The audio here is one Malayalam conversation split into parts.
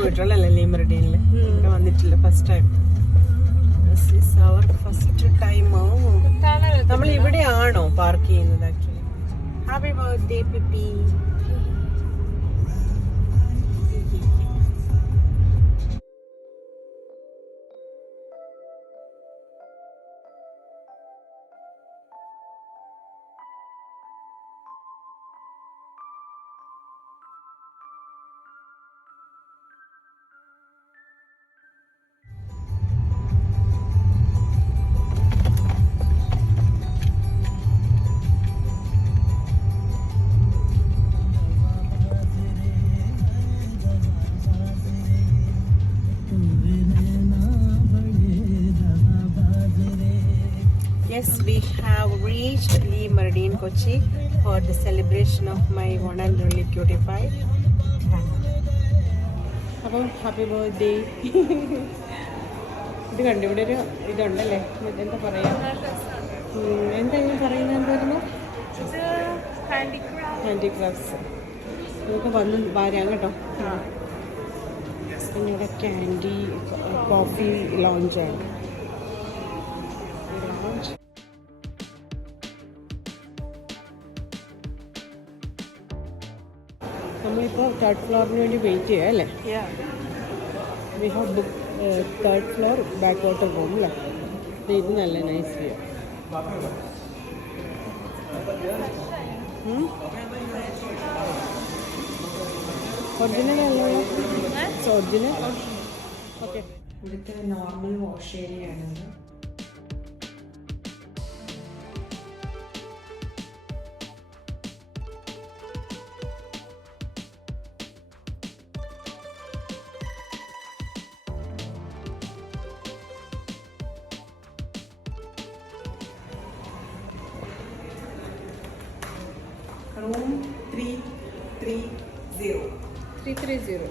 പോയിട്ടുള്ളല്ലേ ലീമറിഡിയനിൽ? ഇവിടെ വന്നിട്ടില്ല, ഫസ്റ്റ് ടൈം. അവർ ഫസ്റ്റ് ടൈം. നമ്മൾ ഇവിടെയാണോ പാർക്ക് ചെയ്യുന്നത് ആക്ച്വലി? ഹാപ്പി ബർത്ത്ഡേ പിപ്പി. Yes, we have reached Lee Meridian, Kochi for the celebration of my one and only cutie pie. അപ്പോൾ ഹാപ്പി ബർത്ത്ഡേ. ഇത് കണ്ടു, ഇവിടെ ഒരു ഇതുണ്ടല്ലേ, എന്താ പറയുക, എന്തെങ്കിലും പറയുന്നത് എന്തായിരുന്നു? ഹാൻഡിക്രാഫ്റ്റ്സ്. നമുക്ക് വന്ന് വരാം കേട്ടോ. പിന്നെ ഇവിടെ ക്യാൻഡി കോഫി ലോഞ്ചാണ്. നമ്മളിപ്പോൾ തേർഡ് ഫ്ലോറിന് വേണ്ടി വെയിറ്റ് ചെയ്യാം അല്ലേ? We have book third floor ബാക്കോട്ട് പോകും അല്ലേ? ഇത് നല്ല നൈസ് വ്യൂ. ഒറിജിനൽ അല്ലല്ലോ? ഒറിജിനൽ. ഓക്കെ, ഇവിടുത്തെ നോർമൽ വാഷ് ഏരിയയാണത്. Room 330. 330.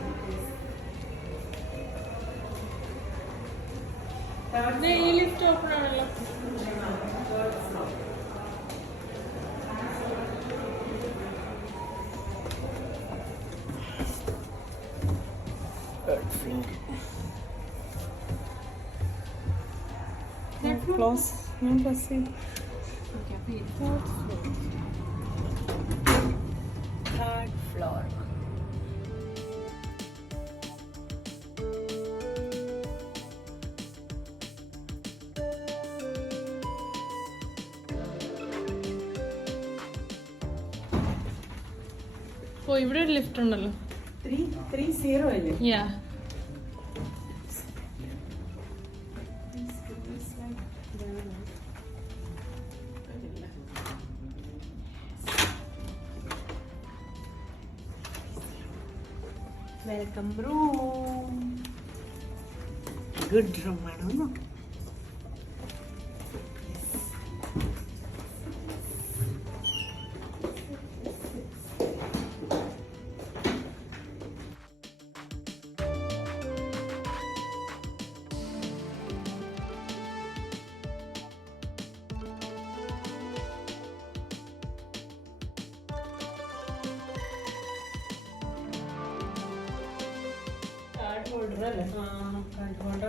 ഈ ലിഫ്റ്റ് ഓപ്പൺ ആണല്ലോ. Close. Number 6. Okay, third floor. ഓ, ഇവിടെ ഒരു ലിഫ്റ്റ് ഉണ്ടല്ലോ. 330 അല്ലേ? Yeah. Welcome room. Good room ആണോ?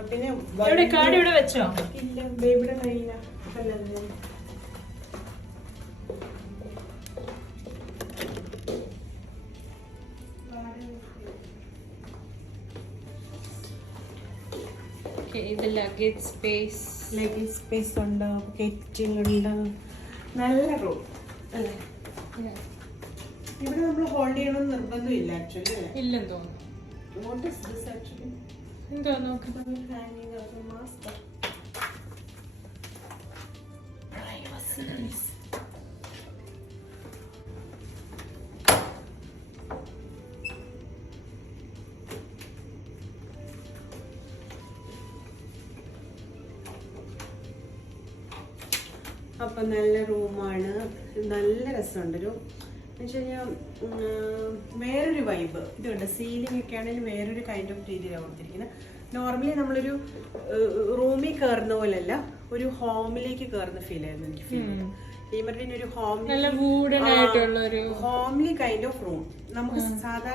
പിന്നെ കാർഡ് ഇവിടെ വെച്ചോ? ഇല്ല, ബേബിയുടെ കയ്യില. ഇത് ലഗേജ് സ്പേസ്. ലഗേജ് സ്പേസ് ഉണ്ട്, കിച്ചൺ ഉണ്ട്. നല്ല റൂം അല്ലേ? ഇവിടെ നമ്മൾ ഹോൾഡ് ചെയ്യണമെന്ന് നിർബന്ധമില്ല ആക്ച്വലി. ഇല്ലെന്ന് തോന്നുന്നു. What is this actually? എന്തോ നോക്ക്. Hanging of the master. Privacy. അപ്പം നല്ല റൂമാണ്, നല്ല രസമുണ്ടൊരു എന്നുവെച്ചുകഴിഞ്ഞാൽ വേറൊരു വൈബ്. ഇതുണ്ട്, സീലിംഗ് ഒക്കെ ആണെങ്കിലും വേറൊരു കൈൻഡ് ഓഫ് രീതിയിലാണ് കൊടുത്തിരിക്കുന്നത്. നോർമലി നമ്മളൊരു റൂമിൽ കയറുന്ന പോലെയല്ല, ഒരു ഹോമിലേക്ക് കയറുന്ന ഫീൽ ആയിരുന്നു എനിക്ക് ഫീൽ. ലീമറിന് ഒരു ഹോംലി നല്ല wooden ആയിട്ടുള്ള ഒരു ഹോംലി കൈൻഡ് ഓഫ് റൂം. നമുക്ക്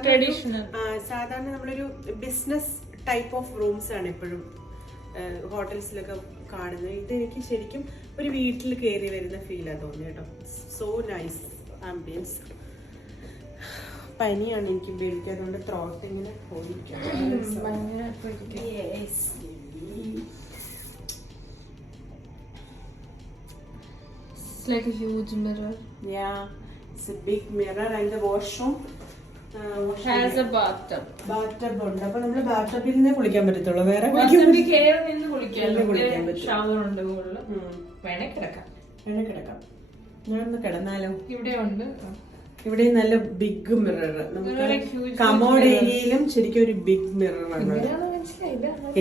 ട്രഡീഷണൽ സാധാരണ നമ്മളൊരു ബിസിനസ് ടൈപ്പ് ഓഫ് റൂംസ് ആണ് എപ്പോഴും ഹോട്ടൽസിലൊക്കെ കാണുന്നത്. ഇത് എനിക്ക് ശരിക്കും ഒരു വീട്ടിൽ കയറി വരുന്ന ഫീലാണ് തോന്നി കേട്ടോ. So nice ambience. പനിയാണ് എനിക്ക് ഉപയോഗിക്കുക, അതുകൊണ്ട് ത്രോട്ട് ഇങ്ങനെ പോയിരിക്കാം. It's like a huge mirror. Yeah, it's a big mirror and the washroom Has a bathtub. ബാത്ടബ് ഉണ്ട്. അപ്പൊ നമ്മള് ബാത്ടബിൽ നിന്നേ കുളിക്കാൻ പറ്റത്തുള്ളൂ, വേറെ Bathtub കേറി നിന്ന് കുളിക്കാം. കുളിക്കാൻ പറ്റും. ഷവർ ഉണ്ട് മുകളിൽ. വേണേ കിടക്കാം. വേണേ കിടക്കാം. ഞാനൊന്ന് കിടന്നാലോ? ഇവിടെ ഉണ്ട്. ഇവിടെ നല്ല ബിഗ് മിറർ. നമുക്ക് കമോഡ് ഏരിയയിലും ശരിക്കും ഒരു ബിഗ് മിറർ ആണ്.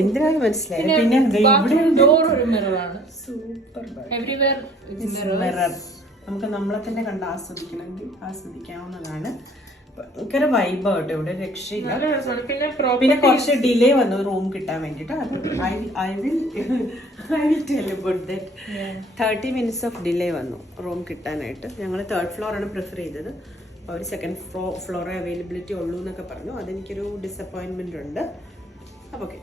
എന്തിനാണ് മനസ്സിലായത്? പിന്നെ ഇവിടെ ഡോർ ഒരു മിറർ ആണ്. Super everywhere mirror. നമുക്ക് നമ്മളെ തന്നെ കണ്ട് ആസ്വദിക്കണമെങ്കിൽ ആസ്വദിക്കാവുന്നതാണ്. ഭയങ്കര വൈബ് ആട്ടോ ഇവിടെ, രക്ഷയില്ല. പിന്നെ കുറച്ച് ഡിലേ വന്നു റൂം കിട്ടാൻ വേണ്ടിട്ട്. I will tell about that. 30 minutes of delay വന്നു റൂം കിട്ടാനായിട്ട്. ഞങ്ങൾ 3rd floor ആണ് പ്രിഫർ ചെയ്തത്. അവർ 2nd ഫ്ലോറേ അവൈലബിലിറ്റി ഉള്ളൂ എന്നൊക്കെ പറഞ്ഞു. അതെനിക്കൊരു ഡിസപ്പോയിൻമെന്റ് ഉണ്ട്. അപ്പോൾ ഓക്കെ,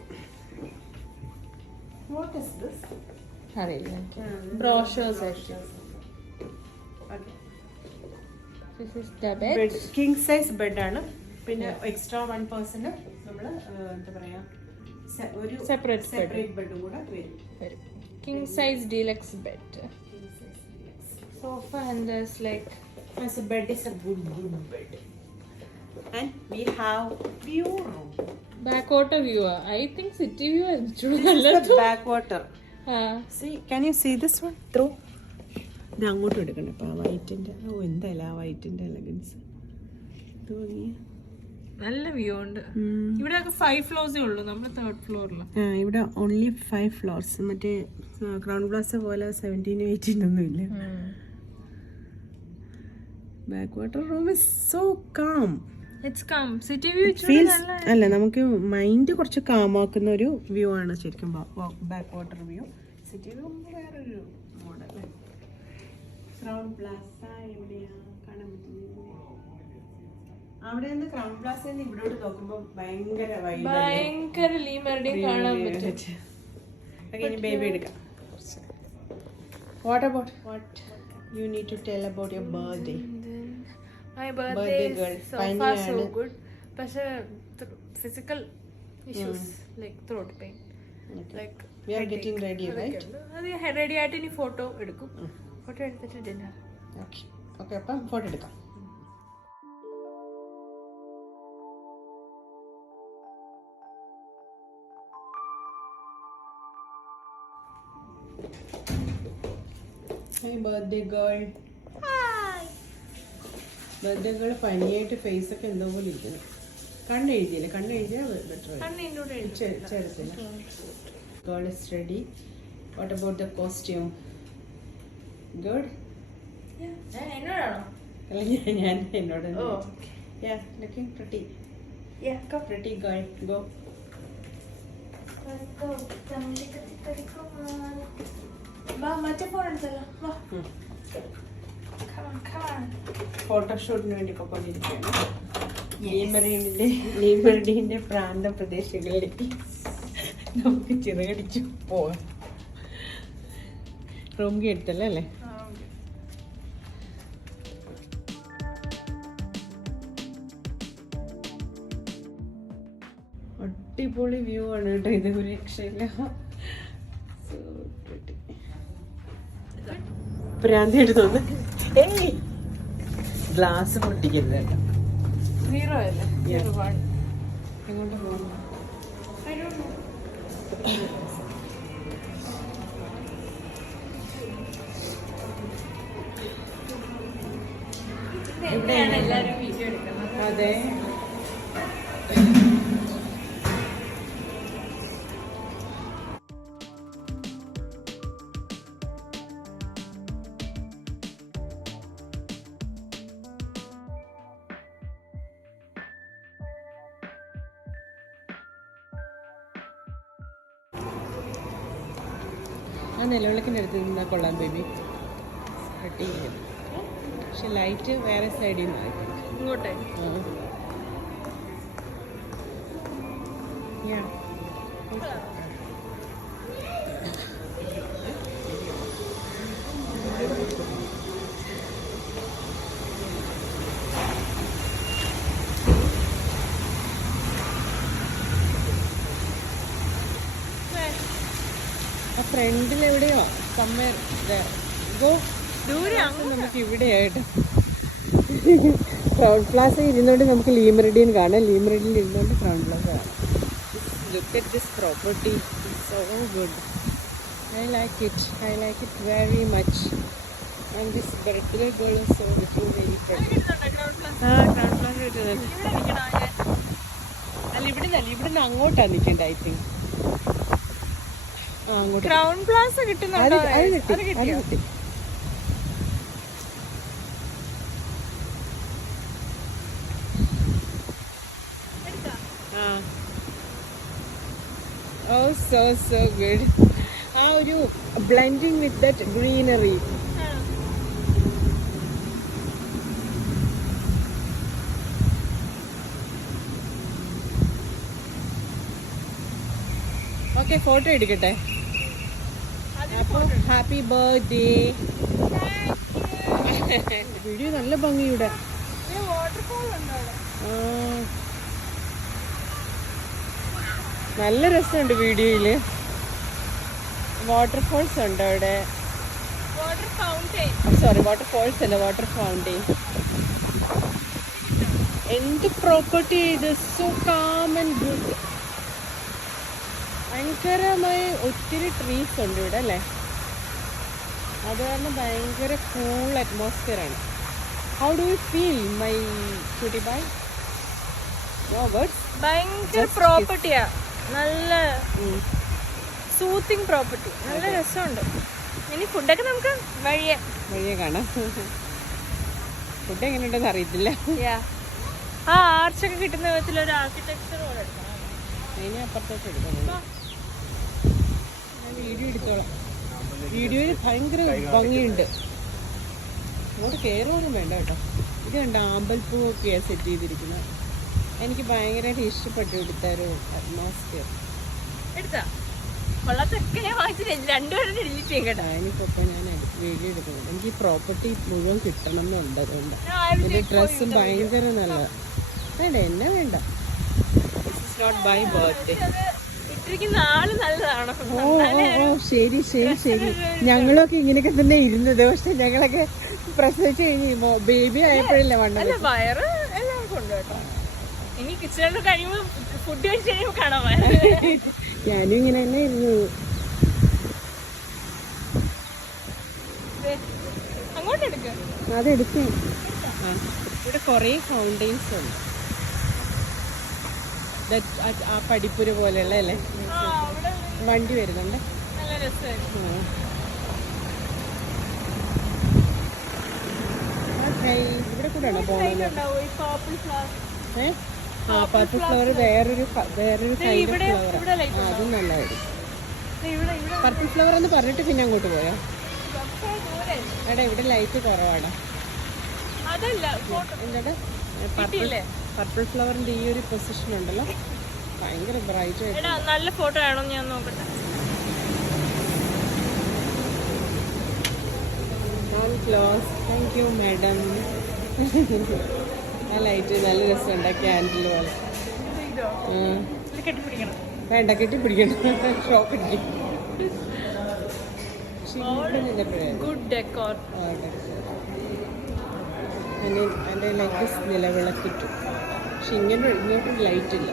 വാട്ട് ഇസ് ദിസ്? അറിയില്ല. Brochures actually. Okay, This is the bed. Bed king size ബെഡാണ്. പിന്നെ എക്സ്ട്രാ 1 person നമ്മൾ എന്താ പറയാ ഒരു Separate ബെഡും കൂടെ വരും. King size deluxe bed. Sofa and there's like As a bed is a good bed. And we have view room. backwater view. I think city view is The backwater. Ah, See, can you see this one through? ഇത് അങ്ങോട്ട് എടുക്കണം. ഇപ്പൊ ആ വൈറ്റിന്റെ എന്തായാലും ആ വൈറ്റിന്റെ എലഗൻസ് തോന്നിയ നല്ല വ്യൂ ഉണ്ട്. ഇവിടെ 5 floors ഉള്ളൂ. നമ്മൾ 3rd ഫ്ലോറിൽ. ഇവിടെ ഓൺലി 5 floors. മറ്റേ ക്രൗൺ പ്ലാസ പോലെ 17, 18 ഒന്നും ഇല്ല. Backwater room is so calm. It's calm. City view feels അല്ല, നമുക്ക് മൈൻഡ് കുറച്ച് കാമാക്കുന്ന ഒരു വ്യൂ ആണ് ശരിക്കും ബാക്ക്വാട്ടർ വ്യൂ. സിറ്റി വ്യൂ വേറൊരു മോഡൽ. ക്രൗൺ പ്ലാസ എവിടെയാ കാണാൻ പറ്റുന്നത്? അവിടെ നിന്ന് ക്രൗൺ പ്ലാസയിൽ നിന്ന് ഇവിടോട്ട് നോക്കുമ്പോൾ ഭയങ്കര ലീമറുടെയും കാണാൻ പറ്റും. ഇനി ബേബി എടുക്കാം. What you need to tell about your birthday? My Birthday birthday girl. is so far so പനിയാണ്. good. പക്ഷേ physical issues like throat pain. Like We are getting ready, right? അത് റെഡി ആയിട്ട് ഇനി ഫോട്ടോ എടുക്കും. ഫോട്ടോ എടുത്തിട്ട് ഡിന്നർ. Okay. Okay, അപ്പം ഫോട്ടോ എടുക്കാം. Hi birthday girl. Hi. Birthday girl പനിയായിട്ട് ഫേസ് ഒക്കെ എന്തോ പോലെ ഇരിക്കുന്നു. കണ്ണെഴുതിയില്ല, കണ്ണെഴുതിയാ ബെറ്റർ. കണ്ണിനോട് ചേർത്തില്ല. Girl is ready. What about the costume? Good? എന്നോടാണോ? അല്ല ഞാൻ എന്നോട്. Oh. Yeah, looking pretty. Yeah, come. Pretty girl. Go. വാ, മറ്റേ ഫോൺ എടുത്തല്ലോ. വാ. Come on, come on. ഫോട്ടോഷൂട്ടിന് വേണ്ടി പോയിക്കൊണ്ടിരിക്കുകയാണ്. ലീമറിന്റെ പ്രാന്ത പ്രദേശങ്ങളിലേക്ക് നമുക്ക് ചിറകടിച്ചു പോവാം. റൂം കീ എടുത്തല്ലോ അല്ലേ? അടിപൊളി വ്യൂ ആണ് കേട്ടോ ഇത്, ഒരു രക്ഷയില്ല. പ്രാന്തിയായിട്ട് തോന്നുന്നു. ഗ്ലാസ് പൊട്ടിക്കരുത് കേട്ടോ. 0 അല്ലേ? Yeah. 1. എങ്ങോട്ട് പോകുന്നു? I don't know. എവിടെയാണ് എല്ലാരും വീഡിയോ എടുക്കുന്നത്? അതെ, ആ നിലവിളക്കിൻ്റെ അടുത്ത് നിന്നാൽ കൊള്ളാം ബേബി. കട്ടിങ് ചെയ്ത്. പക്ഷെ ലൈറ്റ് വേറെ സൈഡിൽ നിന്ന് ഇങ്ങോട്ടേ ആ ഫ്രണ്ടിൽ എവിടെയോ സമ്മർ ഗോ ദൂരെ നമുക്ക് ഇവിടെയായിട്ട് ക്രൗൺ പ്ലാസ ഇരുന്നോണ്ട് നമുക്ക് ലീ മെറിഡിയൻ കാണാം. ലീ മെറിഡിയൻ ഇരുന്നോണ്ട് ക്രൗൺ പ്ലാസ കാണാം. Look at this property, so good. I like it very much. And this birthday girl is so looking very pretty. Crown Plaza കിട്ടുന്നത്. അല്ല ഇവിടുന്ന് അങ്ങോട്ടാണ് നിൽക്കേണ്ടത് ഐ തിങ്ക്. അങ്ങോട്ട് ക്രൗൺ പ്ലാസ കിട്ടുന്നുണ്ടോ? അത് കിട്ടി. Oh, so good. ആ ഒരു blending with that greenery. Okay, photo എടുക്കട്ടെ. അപ്പോൾ ഹാപ്പി ബർത്ത്ഡേ. വീഡിയോ നല്ല ഭംഗിയുടെ. വാട്ടർഫോൾ ഉണ്ടോ അവിടെ? നല്ല രസമുണ്ട് വീഡിയോയില്. വാട്ടർഫോൾസ് ഉണ്ട് അവിടെ. Water fountain. സോറി, വാട്ടർഫോൾസ് അല്ല, വാട്ടർ ഫൗണ്ടെയിൻ. എന്ത് പ്രോപ്പർട്ടി ഇത്. So calm and good. ഭയങ്കരമായി ഒത്തിരി ട്രീസ് ഉണ്ട് ഇവിടെ അല്ലേ. അത് കാരണം ഭയങ്കര കൂൾ അറ്റ്മോസ്ഫിയർ ആണ്. How do you feel my cutie bye? No words. ഭയങ്കര പ്രോപ്പർട്ടിയാ. നല്ല സൂത്തിങ് പ്രോപ്പർട്ടി. നല്ല രസമുണ്ട്. ഇനി ഫുഡൊക്കെ നമുക്ക് വഴിയെ കാണാം. ഫുഡ് എങ്ങനെയുണ്ടെന്ന് അറിയത്തില്ല. ആ ആർച്ചൊക്കെ കിട്ടുന്ന വിധത്തിലൊരു ആർക്കിടെക്ചർ പോലെ എടുക്കണം. അതിനെ അപ്പുറത്തോട്ട് എടുക്കണം. ഞാൻ വീഡിയോ എടുത്തോളാം. വീഡിയോയിൽ ഭയങ്കര ഭംഗിയുണ്ട്. അങ്ങോട്ട് കയറുമൊന്നും വേണ്ട കേട്ടോ. ഇത് കണ്ട ആമ്പൽപ്പൂവൊക്കെയാണ് സെറ്റ് ചെയ്തിരിക്കുന്നത്. എനിക്ക് ഭയങ്കരമായിട്ട് ഇഷ്ടപ്പെട്ടു ഇവിടുത്തെ ഒരു അറ്റ്മോസ്ഫിയർ. എടുത്താ കൊള്ളത്തൊക്കെ ഞാൻ വാങ്ങിച്ചില്ല. രണ്ടുപേരും ഡിലീറ്റ് ചെയ്യും കേട്ടോ. അതിനിപ്പോൾ ഞാൻ വീഡിയോ എടുക്കുന്നത്. എനിക്ക് ഈ പ്രോപ്പർട്ടി മുഴുവൻ കിട്ടണം എന്നുണ്ട്. അതുകൊണ്ട് എൻ്റെ ഡ്രസ്സും ഭയങ്കര നല്ലതാണ്. വേണ്ട, എന്നെ വേണ്ട. It's not my birthday. ഇട്ടിരിക്കുന്ന ആള് നല്ലതാണോ? ഓ ശരി. ഞങ്ങളൊക്കെ ഇങ്ങനെയൊക്കെ തന്നെ ഇരുന്നത്. പക്ഷെ ഞങ്ങളൊക്കെ പ്രസവിച്ച് കഴിഞ്ഞ് ബേബി ആയപ്പോഴല്ലേ വണ്ടത്. വയറ് എല്ലാവർക്കും ഉണ്ട് കേട്ടോ. ഇനി കിച്ചണിൽ കഴിയുമ്പോൾ ഫുഡ് കഴിച്ച് കഴിയുമ്പോൾ കാണാൻ. ഞാനും ഇങ്ങനെ തന്നെ ഇരുന്നു. അങ്ങോട്ട് എടുക്ക. അതെടുക്കും. ഇവിടെ കുറേ ഫൗണ്ടെയിൻസ് ഉണ്ട്. ആ പടിപ്പുര പോലെയുള്ള അല്ലേ. വണ്ടി വരുന്നുണ്ട്. നല്ല രസമായിരുന്നു. ഇവിടെ കൂടെയാണോ പോകുന്നത്? പർപ്പിൾ ഫ്ലവർ വേറൊരു കൈൻഡ് ഫ്ലവർ. അതും നല്ലതായിരിക്കും. പർപ്പിൾ ഫ്ലവർ എന്ന് പറഞ്ഞിട്ട് പിന്നെ അങ്ങോട്ട് പോയോ? എടാ ഇവിടെ ലൈറ്റ് കുറവാടാ. എന്താ പർപ്പിൾ ഫ്ലവറിന്റെ ഈ ഒരു പൊസിഷൻ ഉണ്ടല്ലോ, ഭയങ്കര ബ്രൈറ്റ് ആയിട്ട്. നല്ല ഫോട്ടോ ആണോ ഞാൻ നോക്കട്ടെ. Thank you madam. ആ ലൈറ്റ് നല്ല രസമുണ്ട്. ക്യാൻഡിൽ പോലെ. വേണ്ട, കെട്ടിപ്പിടിക്കണം. ഷോക്ക് അടിക്കും. Good decor. എൻ്റെ ലൈക്ക് നിലവിളക്കിട്ടു. പക്ഷെ ഇങ്ങോട്ട് ലൈറ്റ് ഇല്ല.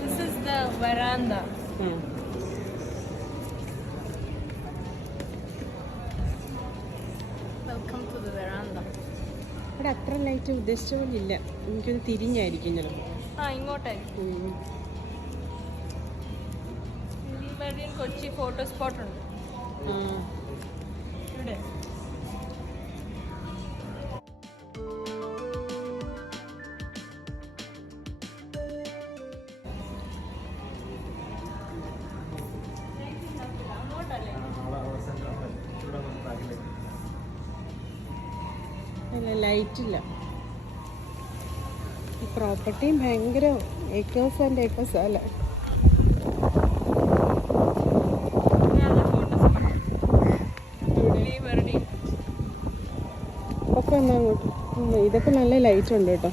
This is the veranda. Welcome to the veranda. ഇവിടെ അത്ര ലൈറ്റ് ഉദ്ദേശിച്ച പോലെ ഇല്ല. എനിക്കൊന്ന് തിരിഞ്ഞായിരിക്കും ചിലപ്പോൾ. ഇങ്ങോട്ടായിരിക്കും. കൊച്ചി ഫോട്ടോ സ്പോട്ട് ഉണ്ട് ഇവിടെ. ഇല്ല, ലൈറ്റ് ഇല്ല. ഈ പ്രോപ്പർട്ടിയും ഭയങ്കര ഏക്കേഴ്സ് ആൻഡ് ഏക്കേഴ്സ് അല്ലേ. ഒക്കെ എന്നാ അങ്ങോട്ട് ഇതൊക്കെ നല്ല ലൈറ്റ് ഉണ്ട് കേട്ടോ.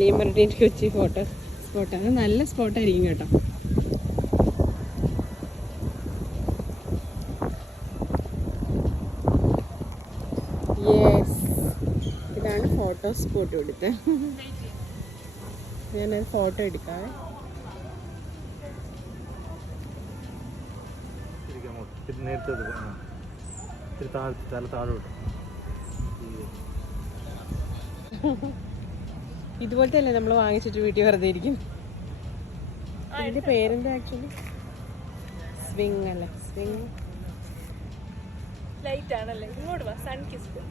ലീമർഡീൻ കൊച്ചി ഫോട്ടോ സ്പോട്ടാണ്. നല്ല സ്പോട്ടായിരിക്കും കേട്ടോ. യെസ്, ഇതാണ് ഫോട്ടോ സ്പോട്ട് എടുത്ത്. ഞാനൊരു ഫോട്ടോ എടുക്കാവേ. ഇതുപോലത്തെ അല്ലേ നമ്മൾ വാങ്ങിച്ചിട്ട് വീട്ടിൽ വെറുതെ ഇരിക്കും. ഇതിന്റെ പേരെന്താ ആക്ച്വലി? സ്വിങ് അല്ലേ? സ്വിങ് ലൈറ്റ് ആണല്ലേ. ഇങ്ങോട്ട് വാ, സൺ കിസ്ഡ്.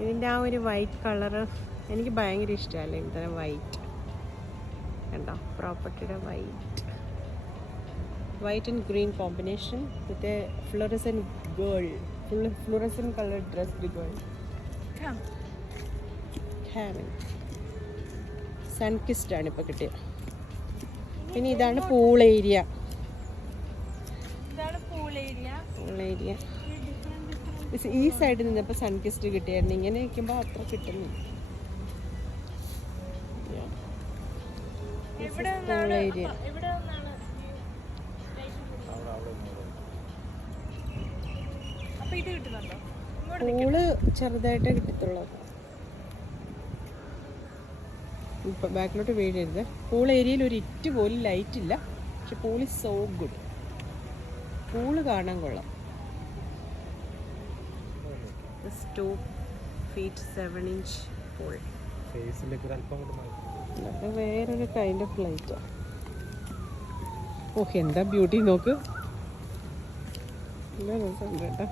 ഇതിൻ്റെ ആ ഒരു വൈറ്റ് കളറ് എനിക്ക് ഭയങ്കര ഇഷ്ടമല്ലേ, ഇത്തരം വൈറ്റ് കണ്ടോ. പ്രോപ്പർട്ടിയുടെ white and green combination with fluorescent girl, fluorescent colour dressed girl. Sun kissed ആണ് ഇപ്പോൾ കിട്ടിയത്. പിന്നെ ഇതാണ് പൂൾ ഏരിയ. ഈ സൈഡിൽ നിന്നപ്പോൾ സൺ കിസ്ഡ് കിട്ടിയായിരുന്നു. ഇങ്ങനെ നിൽക്കുമ്പോൾ അത്ര കിട്ടുന്നു. Pool area. പൂള് ചെറുതായിട്ടേ കിട്ടത്തുള്ളൂ. ഇപ്പം ബാക്കിലോട്ട് വീഴരുത്. പൂൾ ഏരിയയിൽ ഒരു ഇറ്റ് പോലും ലൈറ്റ് ഇല്ല. പക്ഷെ pool is so good. Pool കാണാൻ കൊള്ളാം. 2 feet 7 inch പൂൾ. വേറൊരു കൈൻഡ് ഓഫ് ലൈറ്റാണ്. ഓക്കെ, എന്താ ബ്യൂട്ടി നോക്ക്. നല്ല രസമുണ്ട് കേട്ടോ.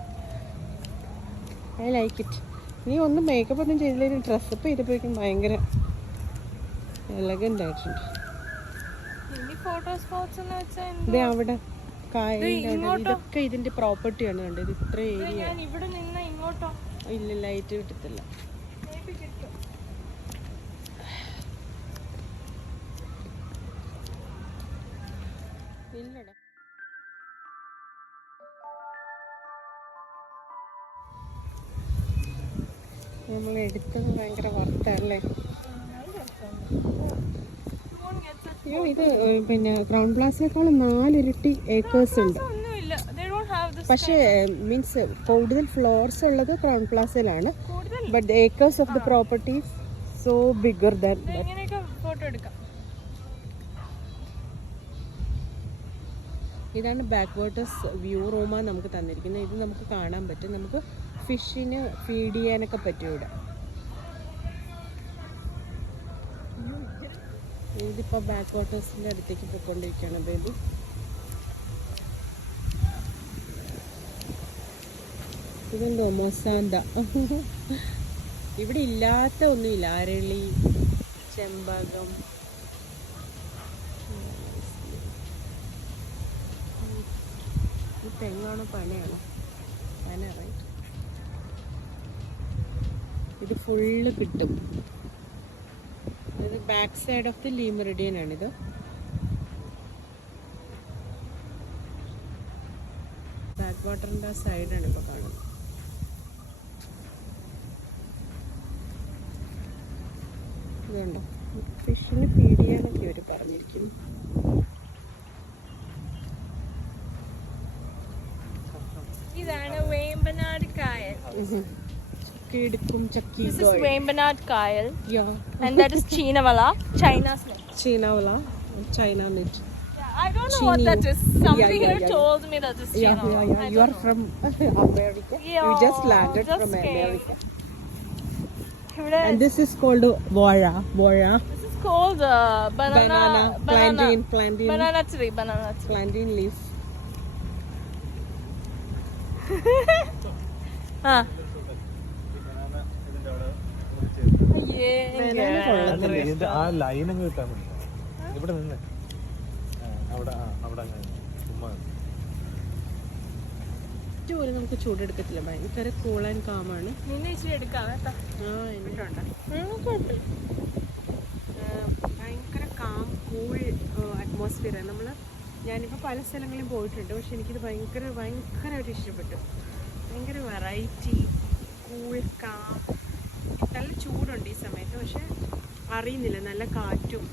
I like it. നീ ഒന്നും മേക്കപ്പ് ഒന്നും ചെയ്തില്ലെങ്കിൽ ഡ്രസ്സപ്പ് ചെയ്തപ്പോഴേക്കും ഭയങ്കര എലഗൻ്റ് ആയിട്ടുണ്ട്. ഇത് അവിടെ ഇതൊക്കെ ഇതിന്റെ പ്രോപ്പർട്ടിയാണ് കണ്ടത്. ഇത്ര ഏരിയ ഇല്ല, ലൈറ്റ് കിട്ടത്തില്ല. ഇല്ലടാ. നമ്മൾ എടുത്തത് ഭയങ്കര വറുത്തല്ലേ. അയ്യോ, ഇത് പിന്നെ ക്രൗൺ പ്ലാസിനേക്കാളും 4 ഇരട്ടി ഏക്കേഴ്സ് ഉണ്ട്. പക്ഷേ മീൻസ് കൂടുതൽ ഫ്ലോർസ് ഉള്ളത് ക്രൗൺ പ്ലാസയിലാണ്. But acres of the property so bigger than. ഇതാണ് ബാക്ക് വാട്ടേഴ്സ് വ്യൂ റൂമാണ് നമുക്ക് തന്നിരിക്കുന്നത്. ഇത് നമുക്ക് കാണാൻ പറ്റും. നമുക്ക് ഫിഷിന് ഫീഡ് ചെയ്യാനൊക്കെ പറ്റും ഇവിടെ. ഇതിപ്പോൾ ബാക്ക് വാട്ടേഴ്സിൻ്റെ അടുത്തേക്ക് പോയിക്കൊണ്ടിരിക്കുകയാണ് ബേബി. ഇതെന്തോ മൊസാന്ത. ഇവിടെ ഇല്ലാത്ത ഒന്നുമില്ല. അരളി, ചെമ്പകം, ഈ തെങ്ങാണോ പനയാണോ? പന, റൈറ്റ്. ഇത് ഫുള്ള് കിട്ടും. ഇത് back side of the Le Meridien ആണിത്. ബാക്ക് വാട്ടറിൻ്റെ സൈഡാണ് ഇപ്പോൾ കാണുന്നത്. ഇതുണ്ടോ, ഫിഷിന് ഫീഡ് ചെയ്യാനൊക്കെ അവർ പറഞ്ഞിരിക്കുന്നു. ഇതാണ് വേമ്പനാട് കായൽ. This is Vembanad Kayal. Yeah. And that is Chinavala, China's net. Chinavala, China net. Yeah, I don't know what that is. Somebody here told me that is Chinavala. Yeah. You are from America. Yeah, you just landed from came. America. And this is called Vora. This is called banana plantain. Banana tree. Plantain leaf. Ah. ആ ലൈൻ അങ്ങ് കിട്ടാൻ വേണ്ടി ഇവിടെ നിന്ന് അവിടെ അവിടെ ചുമ്മാ പോലും നമുക്ക് ചൂടെടുക്കത്തില്ല, ഭയങ്കര കൂൾ ആൻഡ് കാമാണ്. നിന്നെ ഇച്ചിരി എടുക്കാം കേട്ടോ. ഭയങ്കര കാം കൂൾ അറ്റ്മോസ്ഫിയർ. ഞാനിപ്പോൾ പല സ്ഥലങ്ങളിലും പോയിട്ടുണ്ട്, പക്ഷെ എനിക്കിത് ഭയങ്കരമായിട്ട് ഇഷ്ടപ്പെട്ടു. ഭയങ്കര വെറൈറ്റി, കൂൾ, കാം. നല്ല ചൂടുണ്ട് ഈ സമയത്ത്, പക്ഷെ അറിയുന്നില്ല. നല്ല കാറ്റും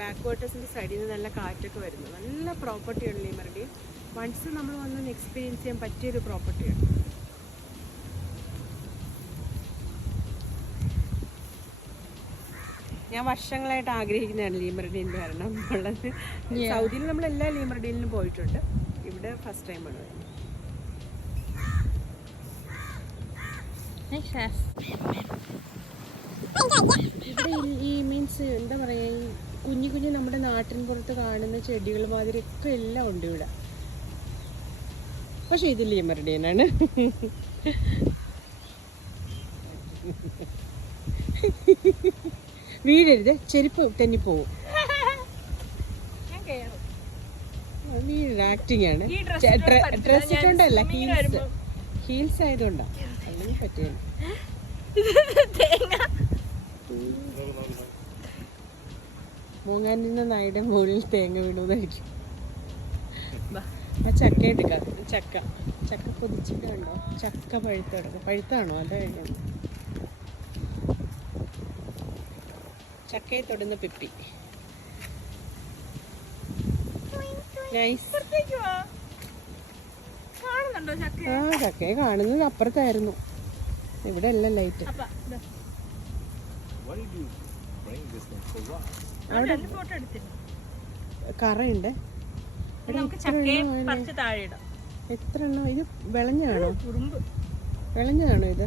ബാക്ക് വാട്ടേഴ്സിൻ്റെ സൈഡിൽ നിന്ന് നല്ല കാറ്റൊക്കെ വരുന്നു. നല്ല പ്രോപ്പർട്ടിയാണ് ലീമർഡി. വൺസ് നമ്മൾ വന്നൊന്ന് എക്സ്പീരിയൻസ് ചെയ്യാൻ പറ്റിയൊരു പ്രോപ്പർട്ടിയാണ്. ഞാൻ വർഷങ്ങളായിട്ട് ആഗ്രഹിക്കുന്നതാണ് ലീമർഡിയിൽ വരണം എന്നുള്ളത്. സൗദിയിൽ നമ്മൾ എല്ലാ ലീമർഡിയിലും പോയിട്ടുണ്ട്, ഇവിടെ ഫസ്റ്റ് ടൈമാണ് വരുന്നത്. ഇവിടെ ഈ മീൻസ് എന്താ പറയുക, ഈ കുഞ്ഞു കുഞ്ഞു നമ്മുടെ നാട്ടിൻ പുറത്ത് കാണുന്ന ചെടികൾ മാതിരിയൊക്കെ എല്ലാം ഉണ്ട് ഇവിടെ. പക്ഷെ ഇത് ലീമർഡിയനാണ്. വീഴരുത്, ചെരുപ്പ് തെന്നിപ്പോവും. വീഴരുത്, ആക്ടിങ് ആണ്. ഡ്രസ് ഇട്ടുണ്ടല്ല, ഹീൽസ് ആയതുകൊണ്ടാണ്, അല്ലെങ്കിൽ പറ്റില്ല. മൂങ്ങാനിന്ന നായുടെ മുകളിൽ തേങ്ങ വീണുന്നായിരിക്കും. ആ ചക്ക എടുക്കാം, ചക്ക പൊതിച്ചിട്ടുണ്ടോ? ചക്ക പഴുത്താണോ? അത് കഴിഞ്ഞു. ചക്കയെ തൊടുന്ന പിപ്പി. നൈസ്. ആ ചക്കയെ കാണുന്നത് അപ്പുറത്തായിരുന്നു, ഇവിടെ അല്ല ലൈറ്റ്. അവിടെ കറയുണ്ട്. എത്ര എണ്ണം? ഇത് വിളഞ്ഞാണോ? ഇത്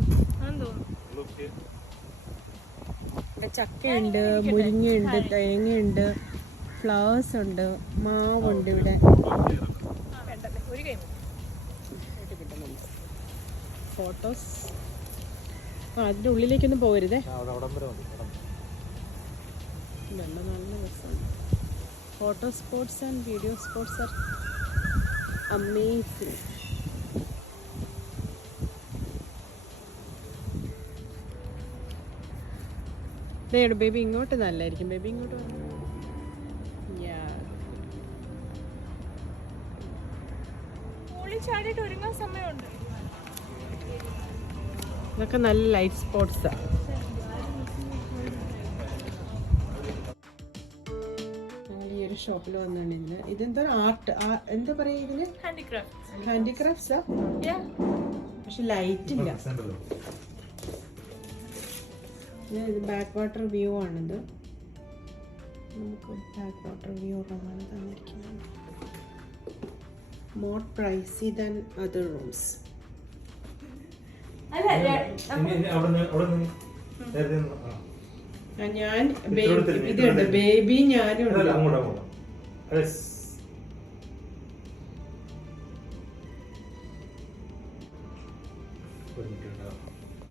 ഇവിടെ ചക്കയുണ്ട്, മുരിങ്ങയുണ്ട്, തേങ്ങയുണ്ട്, ഫ്ലവേഴ്സ് ഉണ്ട്, മാവുണ്ട്. ഇവിടെ ഫോട്ടോസ്. അതിൻ്റെ ഉള്ളിലേക്കൊന്നും പോകരുതേ. നല്ല രസമാണ്. Photo spots and video spots are amazing. Baby ഇങ്ങോട്ട് നല്ലായിരിക്കും. ബേബി ഇങ്ങോട്ട് വന്നു. ഇതൊക്കെ നല്ല ലൈറ്റ് സ്പോട്ട്സാണ്. ഈ ഒരു ഷോപ്പിൽ വന്നിട്ടുണ്ട്. ഇതെന്താ ആർട്ട്, എന്താ പറയാ ഇതിന്? ഹാൻഡിക്രാഫ്റ്റ്സാ, പക്ഷെ ലൈറ്റ് ഇല്ല. ഇത് ബാക്ക് വാട്ടർ വ്യൂ ആണിത്. നമുക്ക് ബാക്ക് വാട്ടർ വ്യൂ ഉള്ളതാണ് തന്നിരിക്കുന്നത്. More Praisy than other rooms. ഞാൻ ഇതുണ്ട്, ബേബി ഞാനും ഉണ്ട്.